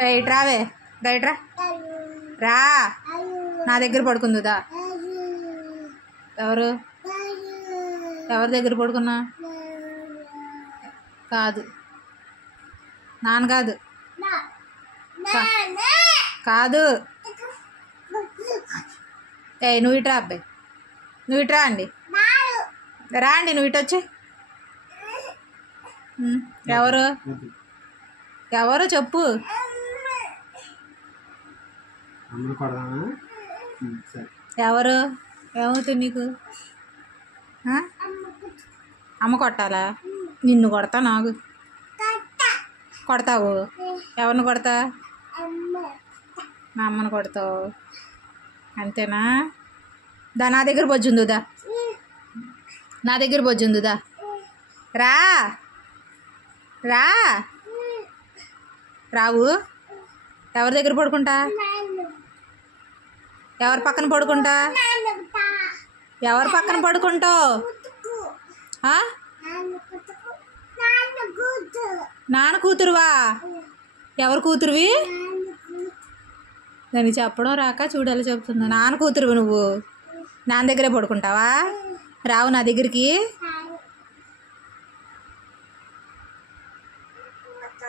right రావే right రా రా నా దగ్గర పడుకుందా ఎవరు ఎవరి దగ్గర పడుకున్నా కాదు నాన్న కాదు కాదు నువ్వు ఇట్రా అబ్బాయి నువ్వు ఇట్రా అండి రా అండి నువ్వు ఇటు వచ్చి ఎవరు ఎవరో చెప్పు ఎవరు ఏమవుతుంది నీకు అమ్మ కొట్టాలా నిన్ను కొడతా నాకు కొడతావు ఎవరిని కొడతా మా అమ్మని కొడతావు అంతేనా నా దగ్గర బొజ్జుందుదా నా దగ్గర బొజ్జుందుదా రా రా రావు ఎవరి దగ్గర పడుకుంటా ఎవరి పక్కన పడుకుంటా ఎవరి పక్కన పడుకుంటావు నాన్న కూతురువా ఎవరు కూతురువి దానికి చెప్పడం రాక చూడాలి చెప్తుందా నాన్న కూతురువి నువ్వు నాన్న దగ్గరే పడుకుంటావా రావు నా దగ్గరికి